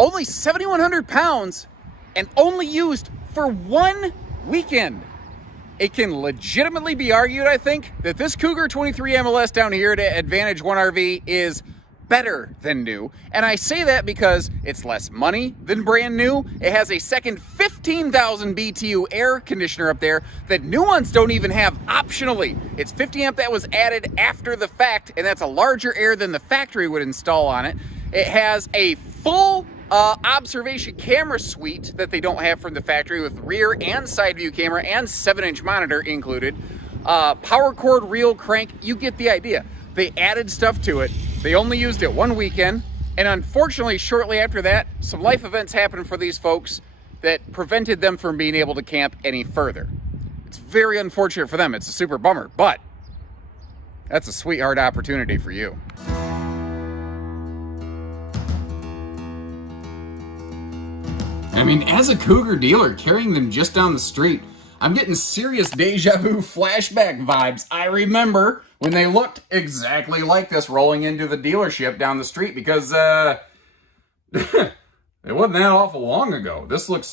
Only 7,100 pounds and only used for 1 weekend. It can legitimately be argued, I think, that this Cougar 23 MLS down here at Advantage 1 RV is better than new. And I say that because it's less money than brand new. It has a second 15,000 BTU air conditioner up there that new ones don't even have optionally. It's 50 amp that was added after the fact, and that's a larger air than the factory would install on it. It has a full observation camera suite that they don't have from the factory with rear and side view camera and 7-inch monitor included. Power cord, reel, crank, you get the idea. They added stuff to it. They only used it 1 weekend, and unfortunately, shortly after that, some life events happened for these folks that prevented them from being able to camp any further. It's very unfortunate for them. It's a super bummer, but that's a sweetheart opportunity for you. I mean, as a Cougar dealer, carrying them just down the street, I'm getting serious deja vu flashback vibes. I remember when they looked exactly like this rolling into the dealership down the street because it wasn't that awful long ago. This looks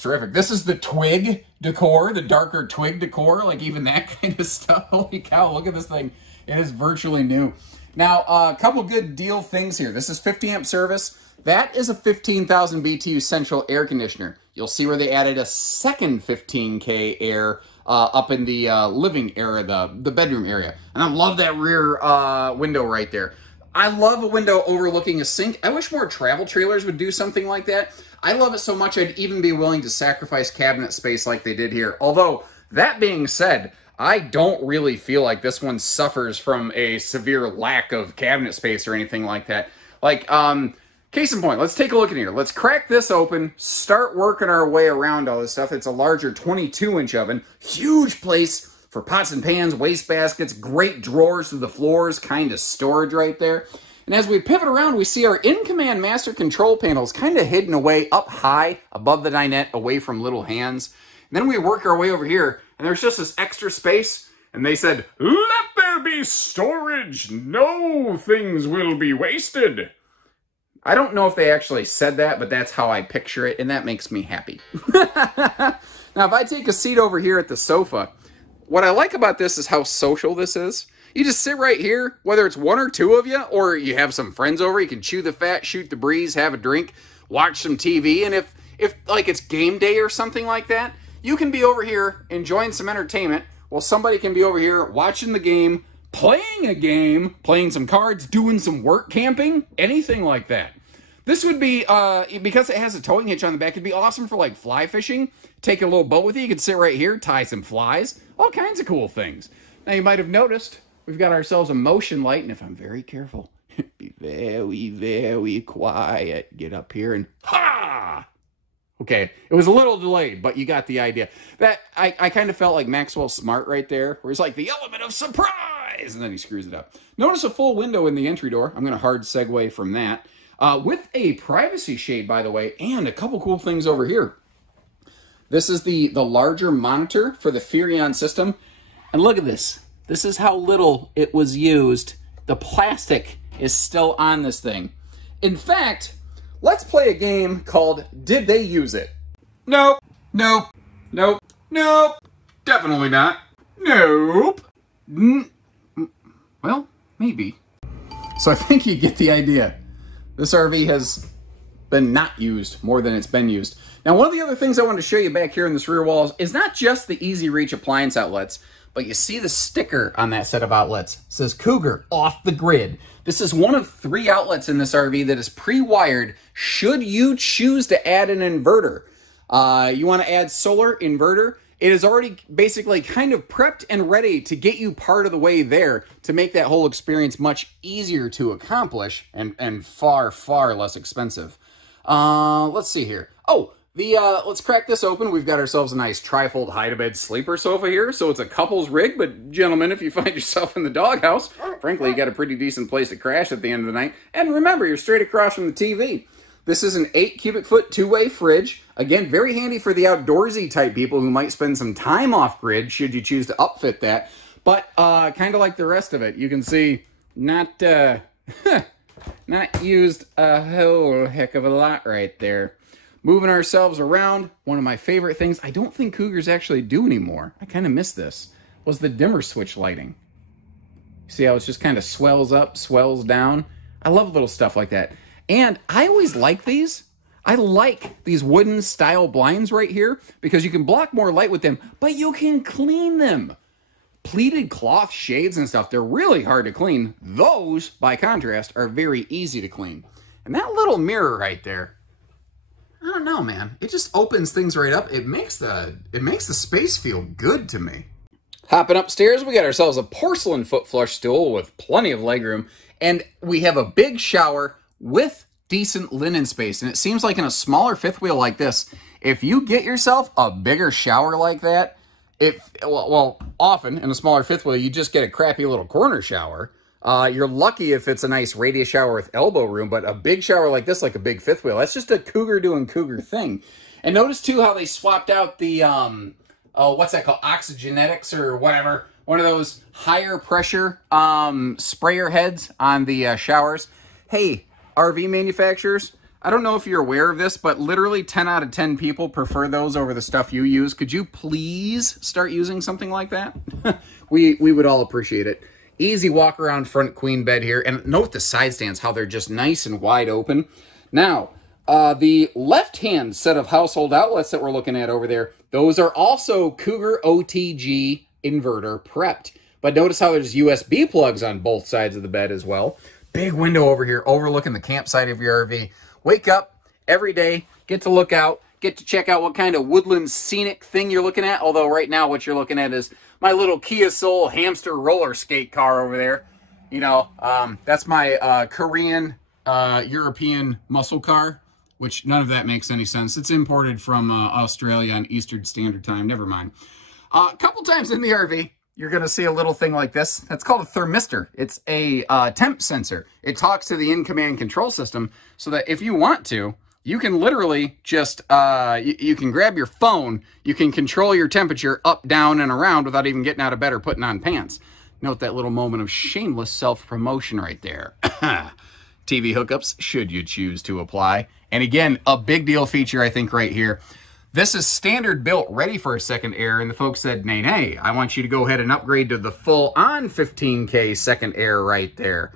terrific. This is the twig decor, the darker twig decor, like even that kind of stuff. Holy cow, look at this thing. It is virtually new. Now, a couple good deal things here. This is 50 amp service. That is a 15,000 BTU central air conditioner. You'll see where they added a second 15K air up in the living area, the bedroom area. And I love that rear window right there. I love a window overlooking a sink. I wish more travel trailers would do something like that. I love it so much I'd even be willing to sacrifice cabinet space like they did here. Although, that being said, I don't really feel like this one suffers from a severe lack of cabinet space or anything like that. Like, case in point, let's take a look in here. Let's crack this open, start working our way around all this stuff. It's a larger 22-inch oven, huge place for pots and pans, waste baskets, great drawers to the floors, kind of storage right there. And as we pivot around, we see our in-command master control panels kind of hidden away up high above the dinette, away from little hands. And then we work our way over here, and there's just this extra space, and they said, "Let there be storage, no things will be wasted." I don't know if they actually said that, but that's how I picture it, and that makes me happy. Now, if I take a seat over here at the sofa, what I like about this is how social this is. You just sit right here, whether it's one or two of you, or you have some friends over, you can chew the fat, shoot the breeze, have a drink, watch some TV, and if like it's game day or something like that, you can be over here enjoying some entertainment, while somebody can be over here watching the game, playing a game, playing some cards, doing some work camping, anything like that. This would be, because it has a towing hitch on the back, it'd be awesome for like fly fishing. Take a little boat with you. You could sit right here, tie some flies, all kinds of cool things. Now you might have noticed, we've got ourselves a motion light, and if I'm very careful, be very, very quiet. Get up here and ha! Okay, it was a little delayed, but you got the idea. That I kind of felt like Maxwell Smart right there, where he's like, the element of surprise, and then he screws it up. Notice a full window in the entry door. I'm going to hard segue from that. With a privacy shade, by the way, and a couple cool things over here. This is the larger monitor for the Furrion system. And look at this. This is how little it was used. The plastic is still on this thing. In fact, let's play a game called Did They Use It? Nope. Nope. Nope. Nope. Definitely not. Nope. Well, maybe. So I think you get the idea. This RV has been not used more than it's been used. Now, one of the other things I want to show you back here in this rear wall is not just the easy reach appliance outlets, but you see the sticker on that set of outlets. It says Cougar off the grid. This is one of 3 outlets in this RV that is pre-wired should you choose to add an inverter. You want to add solar inverter. It is already basically kind of prepped and ready to get you part of the way there to make that whole experience much easier to accomplish and far, far less expensive. Let's see here. Oh, let's crack this open. We've got ourselves a nice trifold hide-a-bed sleeper sofa here. So it's a couple's rig, but gentlemen, if you find yourself in the doghouse, frankly, you got a pretty decent place to crash at the end of the night. And remember, you're straight across from the TV. This is an 8 cubic foot two-way fridge. Again, very handy for the outdoorsy type people who might spend some time off grid should you choose to upfit that. But kind of like the rest of it, you can see not Not used a whole heck of a lot right there. Moving ourselves around, one of my favorite things, I don't think Cougars actually do anymore, I kind of miss this, was the dimmer switch lighting. See how it just kind of swells up, swells down? I love little stuff like that. And I always like these. I like these wooden style blinds right here because you can block more light with them, but you can clean them. Pleated cloth shades and stuff, they're really hard to clean. Those, by contrast, are very easy to clean. And that little mirror right there, I don't know, man. It just opens things right up. It makes the space feel good to me. Hopping upstairs, we got ourselves a porcelain foot flush stool with plenty of legroom, and we have a big shower with decent linen space. And it seems like in a smaller fifth wheel like this, if you get yourself a bigger shower like that, well, often in a smaller fifth wheel, you just get a crappy little corner shower. You're lucky if it's a nice radius shower with elbow room, but a big shower like this, like a big fifth wheel, that's just a Cougar doing Cougar thing. And notice too how they swapped out the, what's that called? Oxygenetics or whatever. One of those higher pressure sprayer heads on the showers. Hey, RV manufacturers, I don't know if you're aware of this, but literally 10 out of 10 people prefer those over the stuff you use. Could you please start using something like that? we would all appreciate it. Easy walk around front queen bed here. And note the side stands, how they're just nice and wide open. Now, the left-hand set of household outlets that we're looking at over there, those are also Cougar OTG inverter prepped. But notice how there's USB plugs on both sides of the bed as well. Big window over here overlooking the campsite of your RV. Wake up every day, get to look out, get to check out what kind of woodland scenic thing you're looking at. Although right now what you're looking at is my little Kia Soul hamster roller skate car over there. You know, that's my Korean European muscle car, which none of that makes any sense. It's imported from Australia on Eastern Standard Time. Never mind. A couple times in the RV, you're going to see a little thing like this. That's called a thermistor. It's a temp sensor. It talks to the in-command control system so that if you want to, you can literally just, you can grab your phone, you can control your temperature up, down, and around without even getting out of bed or putting on pants. Note that little moment of shameless self-promotion right there. TV hookups, should you choose to apply. And again, a big deal feature, I think, right here. This is standard built, ready for a second air, and the folks said, nay, I want you to go ahead and upgrade to the full-on 15K second air right there.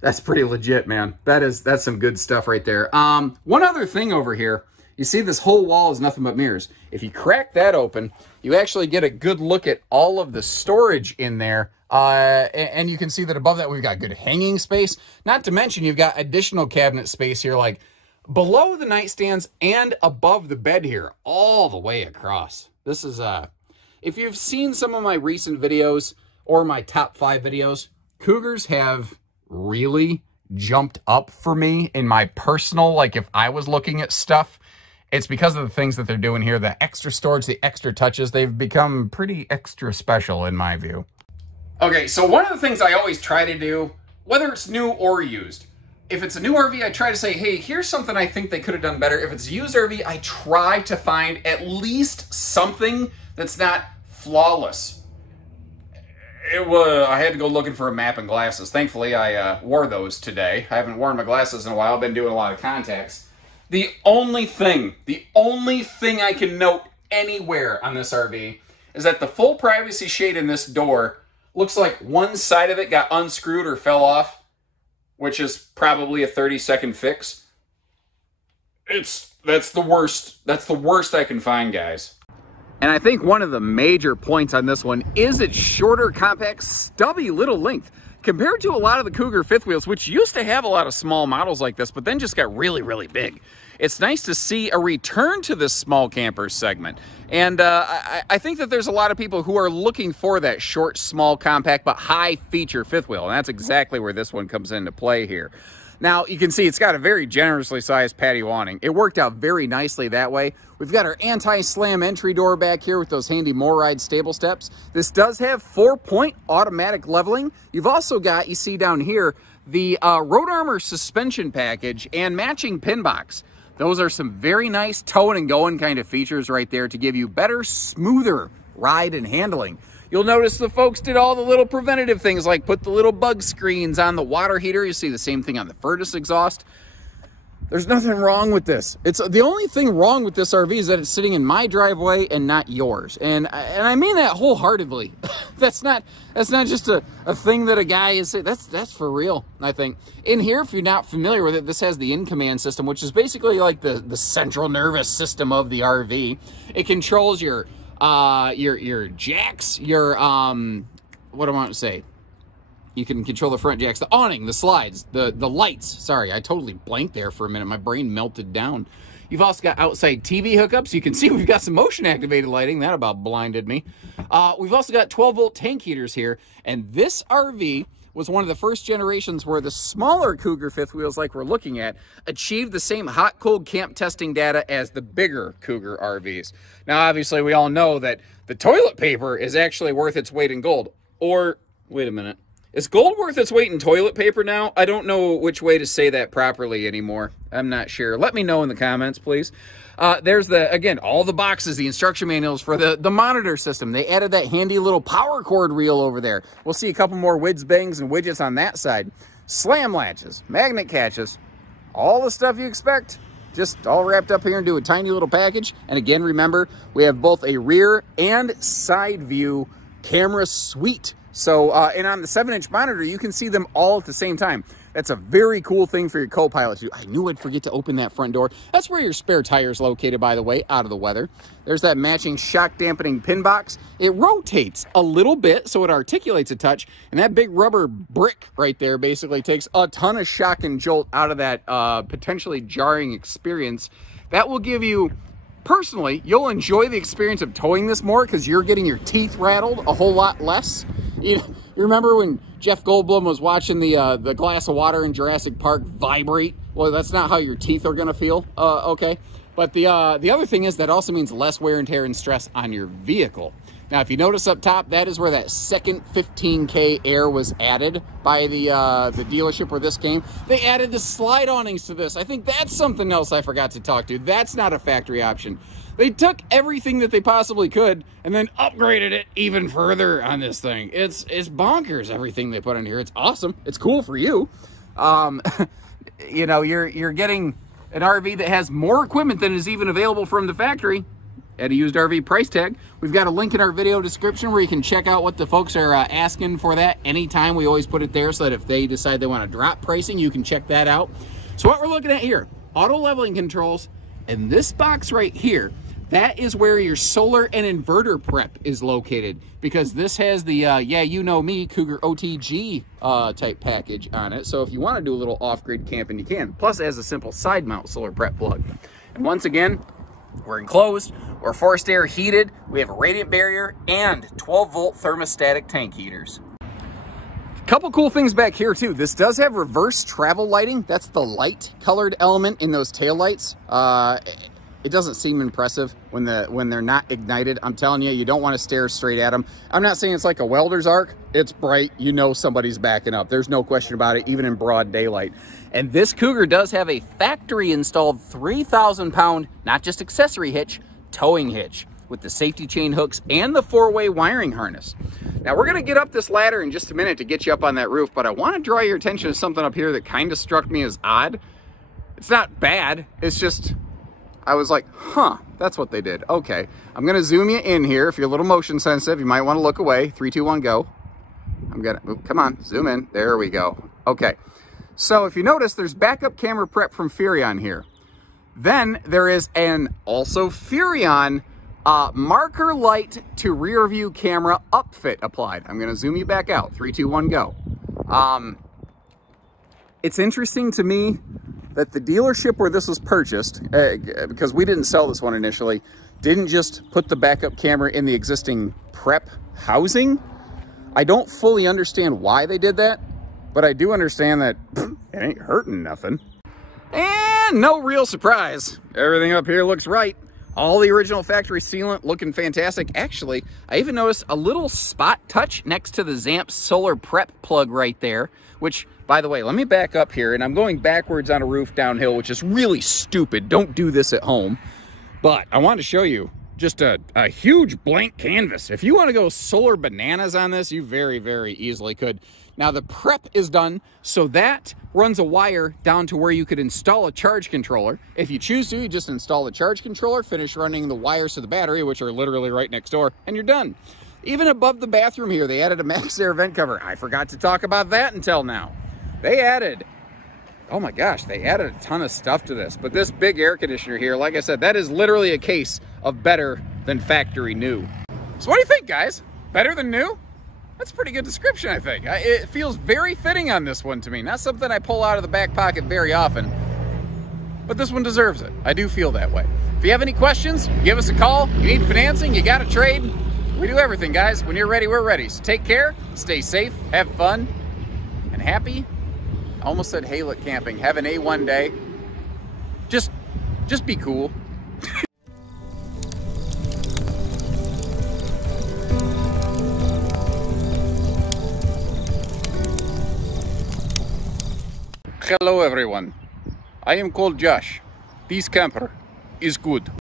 That's pretty legit, man. That's some good stuff right there. One other thing over here, you see this whole wall is nothing but mirrors. If you crack that open, you actually get a good look at all of the storage in there. And you can see that above that, we've got good hanging space. Not to mention, you've got additional cabinet space here, like below the nightstands and above the bed here, all the way across. This is, if you've seen some of my recent videos or my top 5 videos, Cougars have really jumped up for me in my personal, like if I was looking at stuff, it's because of the things that they're doing here, the extra storage, the extra touches. They've become pretty extra special in my view. Okay, so one of the things I always try to do, whether it's new or used, if it's a new RV, I try to say, hey, here's something I think they could have done better. If it's a used RV, I try to find at least something that's not flawless. I had to go looking for a map and glasses. Thankfully, I wore those today. I haven't worn my glasses in a while. I've been doing a lot of contacts. The only thing I can note anywhere on this RV is that the full privacy shade in this door looks like one side of it got unscrewed or fell off, which is probably a 30-second fix. That's the worst. That's the worst I can find, guys. And I think one of the major points on this one is its shorter, compact, stubby little length. Compared to a lot of the Cougar fifth wheels, which used to have a lot of small models like this, but then just got really, really big. It's nice to see a return to this small camper segment. And I think that there's a lot of people who are looking for that short, small, compact, but high feature fifth wheel. And that's exactly where this one comes into play here. Now, you can see it's got a very generously sized patio awning. It worked out very nicely that way. We've got our anti-slam entry door back here with those handy MORryde stable steps. This does have 4-point automatic leveling. You've also got, you see down here, the Road Armor suspension package and matching pin box. Those are some very nice towing and going kind of features right there to give you better, smoother ride and handling. You'll notice the folks did all the little preventative things like put the little bug screens on the water heater. You see the same thing on the furnace exhaust. There's nothing wrong with this. It's the only thing wrong with this RV is that it's sitting in my driveway and not yours. And I mean that wholeheartedly. That's not just a thing that a guy is saying. That's for real, I think. In here, if you're not familiar with it, this has the in-command system, which is basically like the central nervous system of the RV. It controls your jacks, your what do I want to say? You can control the front jacks, the awning, the slides, the lights. Sorry, I totally blanked there for a minute. My brain melted down. You've also got outside TV hookups. You can see we've got some motion-activated lighting. That about blinded me. We've also got 12-volt tank heaters here. And this RV was one of the first generations where the smaller Cougar fifth wheels, like we're looking at, achieved the same hot-cold camp testing data as the bigger Cougar RVs. Now, obviously, we all know that the toilet paper is actually worth its weight in gold. Or, wait a minute. Is gold worth its weight in toilet paper now? I don't know which way to say that properly anymore. I'm not sure. Let me know in the comments, please. There's again, all the boxes, the instruction manuals for the monitor system. They added that handy little power cord reel over there. We'll see a couple more whiz bangs and widgets on that side. Slam latches, magnet catches, all the stuff you expect. Just all wrapped up here into a tiny little package. And again, remember, we have both a rear and side view camera suite. So, and on the 7-inch monitor, you can see them all at the same time. That's a very cool thing for your co-pilot to do. I knew I'd forget to open that front door. That's where your spare tire is located, by the way, out of the weather. There's that matching shock dampening pin box. It rotates a little bit, so it articulates a touch. And that big rubber brick right there basically takes a ton of shock and jolt out of that potentially jarring experience. That will give you... Personally, you'll enjoy the experience of towing this more because you're getting your teeth rattled a whole lot less. You remember when Jeff Goldblum was watching the glass of water in Jurassic Park vibrate? Well, that's not how your teeth are going to feel, okay? But the other thing is that also means less wear and tear and stress on your vehicle. Now, if you notice up top, that is where that second 15K air was added by the dealership where this came. They added the slide awnings to this. I think that's something else I forgot to talk to. That's not a factory option. They took everything that they possibly could and then upgraded it even further on this thing. It's bonkers, everything they put in here. It's awesome. It's cool for you. You know, you're getting an RV that has more equipment than is even available from the factory at a used RV price tag. We've got a link in our video description where you can check out what the folks are asking for that anytime. We always put it there so that if they decide they want to drop pricing, you can check that out. So what we're looking at here, auto leveling controls, and this box right here, that is where your solar and inverter prep is located, because this has the, yeah, you know me, Cougar OTG type package on it. So if you want to do a little off-grid camping, you can. Plus, it has a simple side mount solar prep plug. And once again, we're enclosed, we're forced air heated, we have a radiant barrier, and 12-volt thermostatic tank heaters. Couple cool things back here too. This does have reverse travel lighting. That's the light colored element in those taillights. It doesn't seem impressive when they're not ignited. I'm telling you, you don't want to stare straight at them. I'm not saying it's like a welder's arc. It's bright. You know somebody's backing up. There's no question about it, even in broad daylight. And this Cougar does have a factory installed 3,000-pound, not just accessory hitch, towing hitch with the safety chain hooks and the 4-way wiring harness. Now, we're going to get up this ladder in just a minute to get you up on that roof, but I want to draw your attention to something up here that kind of struck me as odd. It's not bad. It's just, I was like, huh, that's what they did. Okay, I'm going to zoom you in here. If you're a little motion sensitive, you might want to look away. 3, 2, 1, go. I'm going to, come on, zoom in. There we go. Okay, so if you notice, there's backup camera prep from Furrion here. Then there is an also Furrion marker light to rear view camera upfit applied. I'm going to zoom you back out. 3, 2, 1, go. It's interesting to me that the dealership where this was purchased, because we didn't sell this one initially, didn't just put the backup camera in the existing prep housing. I don't fully understand why they did that, but I do understand that it ain't hurting nothing. And no real surprise. Everything up here looks right. All the original factory sealant looking fantastic. Actually, I even noticed a little spot touch next to the Zamp solar prep plug right there, which, by the way, let me back up here, and I'm going backwards on a roof downhill, which is really stupid. Don't do this at home. But I wanted to show you just a huge blank canvas. If you want to go solar bananas on this, you very, very easily could. Now the prep is done, so that runs a wire down to where you could install a charge controller. If you choose to, you just install the charge controller, finish running the wires to the battery, which are literally right next door, and you're done. Even above the bathroom here, they added a max air vent cover. I forgot to talk about that until now. They added, oh my gosh, they added a ton of stuff to this. But this big air conditioner here, like I said, that is literally a case of better than factory new. So what do you think, guys? Better than new? That's a pretty good description, I think. It feels very fitting on this one to me. Not something I pull out of the back pocket very often, but this one deserves it. I do feel that way. If you have any questions, give us a call. You need financing, you got a trade. We do everything, guys. When you're ready, we're ready. So take care, stay safe, have fun, and happy. I almost said haylet camping. Have an A1 day. Just be cool. Hello everyone, I am called Josh. This camper is good.